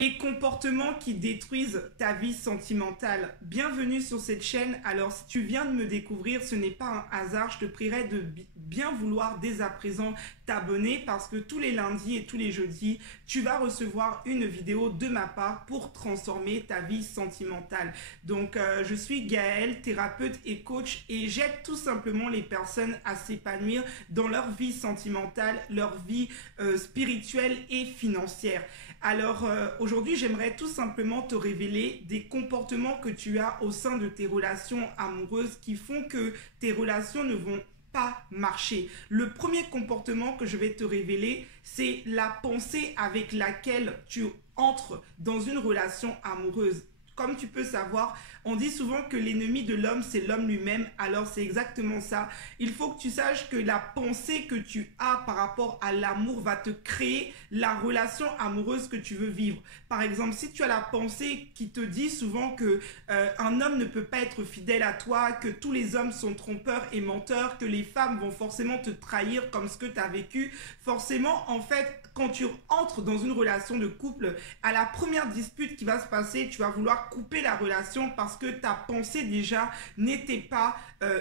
Les comportements qui détruisent ta vie sentimentale. Bienvenue sur cette chaîne. Alors, si tu viens de me découvrir, ce n'est pas un hasard. Je te prierai de bien vouloir dès à présent t'abonner parce que tous les lundis et tous les jeudis, tu vas recevoir une vidéo de ma part pour transformer ta vie sentimentale. Donc, je suis Gaëlle, thérapeute et coach et j'aide tout simplement les personnes à s'épanouir dans leur vie sentimentale, leur vie spirituelle et financière. Alors aujourd'hui, j'aimerais tout simplement te révéler des comportements que tu as au sein de tes relations amoureuses qui font que tes relations ne vont pas marcher. Le premier comportement que je vais te révéler, c'est la pensée avec laquelle tu entres dans une relation amoureuse. Comme tu peux savoir, on dit souvent que l'ennemi de l'homme, c'est l'homme lui-même. Alors, c'est exactement ça. Il faut que tu saches que la pensée que tu as par rapport à l'amour va te créer la relation amoureuse que tu veux vivre. Par exemple, si tu as la pensée qui te dit souvent que un homme ne peut pas être fidèle à toi, que tous les hommes sont trompeurs et menteurs, que les femmes vont forcément te trahir comme ce que tu as vécu, forcément, en fait, quand tu entres dans une relation de couple, à la première dispute qui va se passer, tu vas vouloir couper la relation parce que ta pensée déjà n'était pas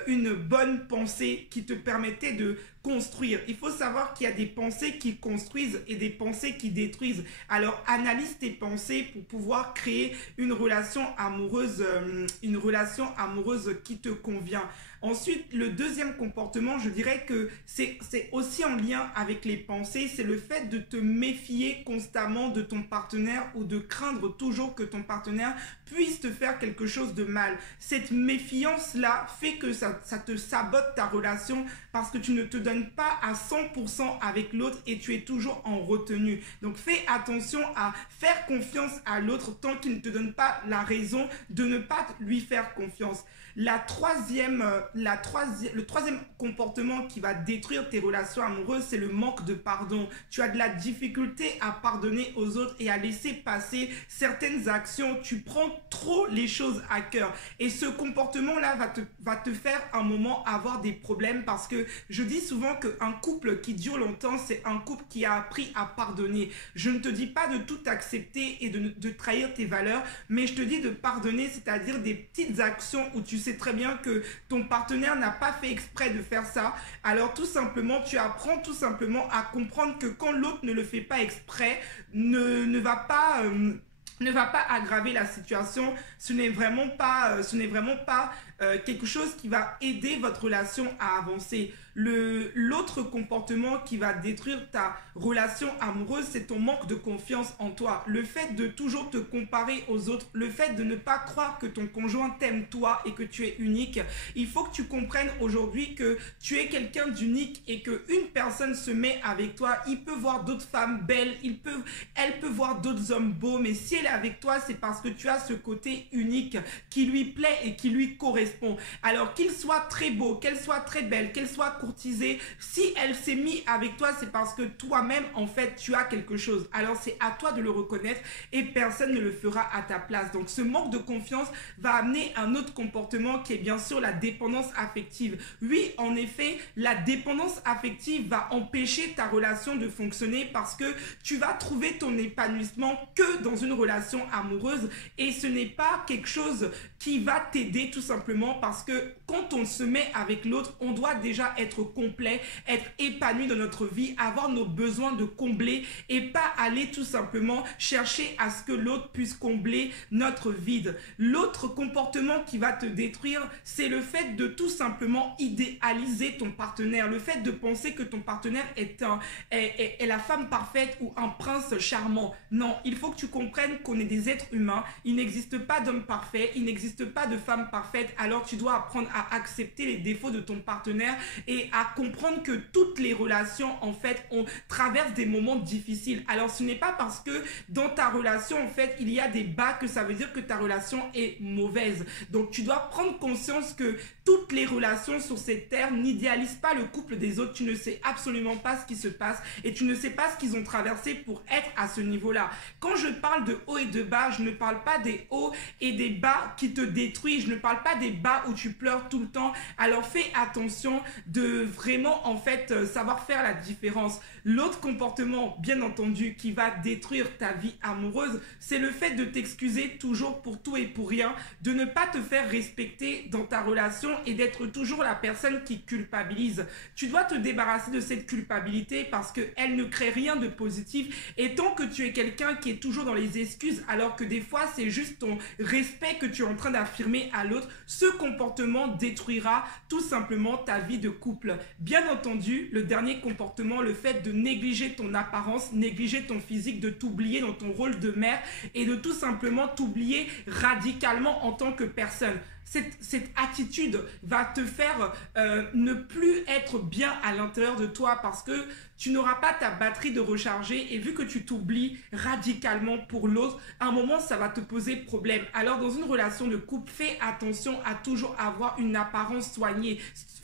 une bonne pensée qui te permettait de construire. Il faut savoir qu'il y a des pensées qui construisent et des pensées qui détruisent. Alors analyse tes pensées pour pouvoir créer une relation amoureuse qui te convient. Ensuite, le deuxième comportement, je dirais que c'est aussi en lien avec les pensées, c'est le fait de te méfier constamment de ton partenaire ou de craindre toujours que ton partenaire puisse te faire quelque chose de mal. Cette méfiance-là fait que ça te sabote ta relation parce que tu ne te donnes pas à 100% avec l'autre et tu es toujours en retenue. Donc fais attention à faire confiance à l'autre tant qu'il ne te donne pas la raison de ne pas lui faire confiance. Le troisième comportement qui va détruire tes relations amoureuses, c'est le manque de pardon. Tu as de la difficulté à pardonner aux autres et à laisser passer certaines actions. Tu prends trop les choses à cœur. Et ce comportement-là va te faire un moment avoir des problèmes parce que je dis souvent qu'un couple qui dure longtemps, c'est un couple qui a appris à pardonner. Je ne te dis pas de tout accepter et de trahir tes valeurs, mais je te dis de pardonner, c'est-à-dire des petites actions où tu sais très bien que ton partenaire n'a pas fait exprès de faire ça. Alors tout simplement, tu apprends tout simplement à comprendre que quand l'autre ne le fait pas exprès, ne va pas aggraver la situation. Ce n'est vraiment pas quelque chose qui va aider votre relation à avancer. L'autre comportement qui va détruire ta relation amoureuse, c'est ton manque de confiance en toi. Le fait de toujours te comparer aux autres, le fait de ne pas croire que ton conjoint t'aime toi et que tu es unique. Il faut que tu comprennes aujourd'hui que tu es quelqu'un d'unique et qu'une personne se met avec toi. Il peut voir d'autres femmes belles, elle peut voir d'autres hommes beaux, mais si elle est avec toi, c'est parce que tu as ce côté unique qui lui plaît et qui lui correspond. Alors qu'il soit très beau, qu'elle soit très belle, qu'elle soit courtisée, si elle s'est mise avec toi, c'est parce que toi-même, en fait, tu as quelque chose. Alors c'est à toi de le reconnaître et personne ne le fera à ta place. Donc ce manque de confiance va amener un autre comportement qui est bien sûr la dépendance affective. Oui, en effet, la dépendance affective va empêcher ta relation de fonctionner parce que tu vas trouver ton épanouissement que dans une relation amoureuse et ce n'est pas quelque chose qui va t'aider tout simplement parce que quand on se met avec l'autre, on doit déjà être complet, être épanoui dans notre vie, avoir nos besoins de combler et pas aller tout simplement chercher à ce que l'autre puisse combler notre vide. L'autre comportement qui va te détruire, c'est le fait de tout simplement idéaliser ton partenaire, le fait de penser que ton partenaire est la femme parfaite ou un prince charmant. Non, il faut que tu comprennes qu'on est des êtres humains, il n'existe pas d'homme parfait, il n'existe pas de femme parfaite, alors tu dois apprendre à accepter les défauts de ton partenaire et à comprendre que toutes les relations, en fait, traversent des moments difficiles. Alors, ce n'est pas parce que dans ta relation, en fait, il y a des bas que ça veut dire que ta relation est mauvaise. Donc, tu dois prendre conscience que toutes les relations sur cette terre n'idéalisent pas le couple des autres. Tu ne sais absolument pas ce qui se passe et tu ne sais pas ce qu'ils ont traversé pour être à ce niveau-là. Quand je parle de haut et de bas, je ne parle pas des hauts et des bas qui te détruisent. Je ne parle pas des bas où tu pleures tout le temps. Alors fais attention de vraiment en fait savoir faire la différence. L'autre comportement, bien entendu, qui va détruire ta vie amoureuse, c'est le fait de t'excuser toujours pour tout et pour rien, de ne pas te faire respecter dans ta relation et d'être toujours la personne qui culpabilise. Tu dois te débarrasser de cette culpabilité parce qu'elle ne crée rien de positif. Et tant que tu es quelqu'un qui est toujours dans les excuses, alors que des fois c'est juste ton respect que tu es en train d'affirmer à l'autre, ce comportement détruira tout simplement ta vie de couple. Bien entendu, le dernier comportement, le fait de négliger ton apparence, négliger ton physique, de t'oublier dans ton rôle de mère et de tout simplement t'oublier radicalement en tant que personne. Cette attitude va te faire ne plus être bien à l'intérieur de toi parce que tu n'auras pas ta batterie de recharger et vu que tu t'oublies radicalement pour l'autre, à un moment, ça va te poser problème. Alors, dans une relation de couple, fais attention à toujours avoir une apparence soignée.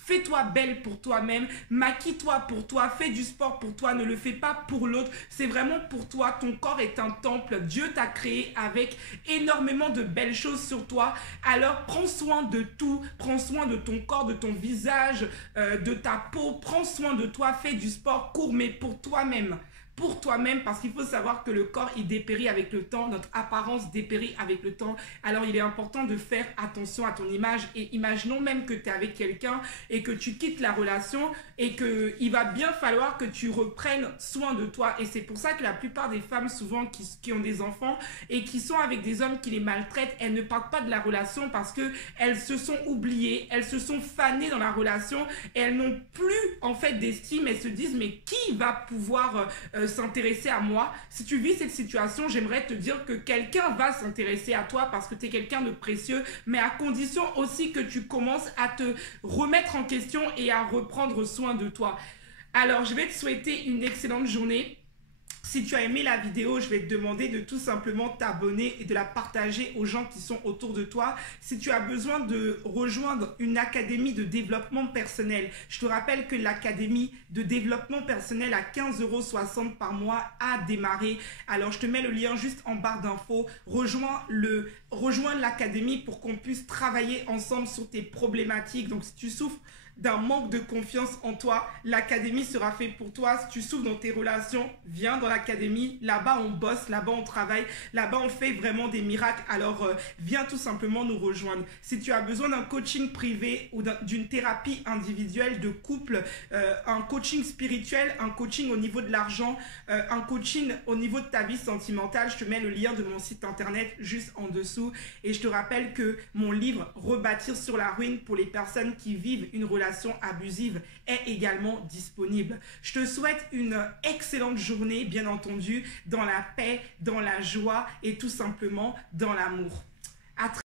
Fais-toi belle pour toi-même, maquille-toi pour toi, fais du sport pour toi, ne le fais pas pour l'autre, c'est vraiment pour toi. Ton corps est un temple, Dieu t'a créé avec énormément de belles choses sur toi. Alors prends soin de tout, prends soin de ton corps, de ton visage, de ta peau, prends soin de toi, fais du sport, cours, mais pour toi-même. Pour toi-même, parce qu'il faut savoir que le corps, il dépérit avec le temps, notre apparence dépérit avec le temps. Alors, il est important de faire attention à ton image et imaginons même que tu es avec quelqu'un et que tu quittes la relation et qu'il va bien falloir que tu reprennes soin de toi. Et c'est pour ça que la plupart des femmes, souvent, qui ont des enfants et qui sont avec des hommes qui les maltraitent, elles ne parlent pas de la relation parce qu'elles se sont oubliées, elles se sont fanées dans la relation et elles n'ont plus, en fait, d'estime. Elles se disent, mais qui va pouvoir s'intéresser à moi? Si tu vis cette situation, j'aimerais te dire que quelqu'un va s'intéresser à toi parce que tu es quelqu'un de précieux, mais à condition aussi que tu commences à te remettre en question et à reprendre soin de toi. Alors, je vais te souhaiter une excellente journée. Si tu as aimé la vidéo, je vais te demander de tout simplement t'abonner et de la partager aux gens qui sont autour de toi. Si tu as besoin de rejoindre une académie de développement personnel, je te rappelle que l'académie de développement personnel à 15,60 € par mois a démarré. Alors, je te mets le lien juste en barre d'infos. Rejoins l'académie pour qu'on puisse travailler ensemble sur tes problématiques. Donc, si tu souffres d'un manque de confiance en toi, l'académie sera faite pour toi. Si tu souffres dans tes relations, viens dans l'académie. Là-bas, on bosse, là-bas, on travaille, là-bas, on fait vraiment des miracles. Alors, viens tout simplement nous rejoindre. Si tu as besoin d'un coaching privé ou d'une thérapie individuelle de couple, un coaching spirituel, un coaching au niveau de l'argent, un coaching au niveau de ta vie sentimentale, je te mets le lien de mon site internet juste en dessous. Et je te rappelle que mon livre « Rebâtir sur la ruine » pour les personnes qui vivent une relation abusive est également disponible. Je te souhaite une excellente journée, bien entendu, dans la paix, dans la joie et tout simplement dans l'amour. À très